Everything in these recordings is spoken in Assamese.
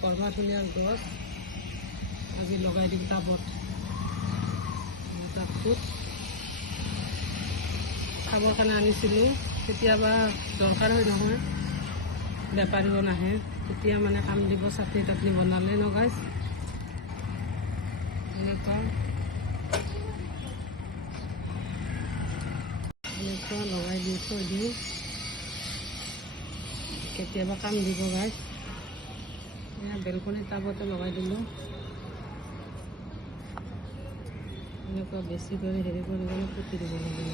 কৰবা ধুনীয়া গছ আজি লগাই দিম টাবত। টাবটোত খাবৰ কাৰণে আনিছিলোঁ, কেতিয়াবা দৰকাৰ হয় নহয়, বেপাৰীও নাহে, তেতিয়া মানে কাম দিব চাটনি তাটনি বনালে ন গাইজ। এনেকুৱা লগাই দি থৈ দিওঁ, কেতিয়াবা কাম দিব গাইজ। বেলকনি টাবতে লগাই দিলোঁ। এনেকুৱা বেছি কৰি হেৰি কৰি কিনে পুতি দিব লাগে।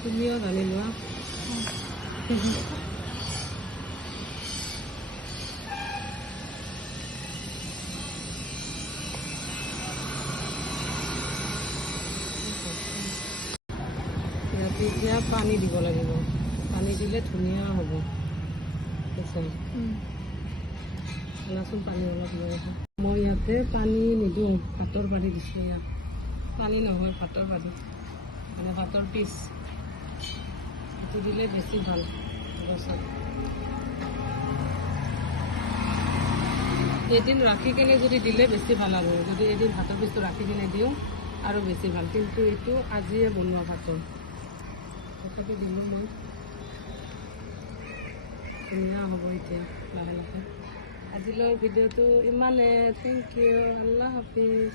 তুমিও জানি লোৱা। এতিয়া পানী দিব লাগিব, পানী দিলে ধুনীয়া হ'ব। শুনাচোন, পানী অলপ লৈ আহা। মই ইয়াতে পানী নিদিওঁ, ভাতৰ পানী দিছোঁ। ইয়াত পানী নহয়, ভাতৰ পানী, মানে ভাতৰ পিচ, সেইটো দিলে বেছি ভাল গছত। এদিন ৰাখি কিনে যদি দিলে বেছি ভাল আৰু যদি এদিন ভাতৰ পিচটো ৰাখি কিনে দিওঁ আৰু বেছি ভাল। কিন্তু এইটো আজিয়ে বনোৱা ভাতৰ, গতিকে দিলোঁ মই, ধুনীয়া হ'ব এতিয়া লাহে লাহে। আজিলৈ ভিডিঅ'টো ইমানে। থেংক ইউ, আল্লাহ হাফিজ।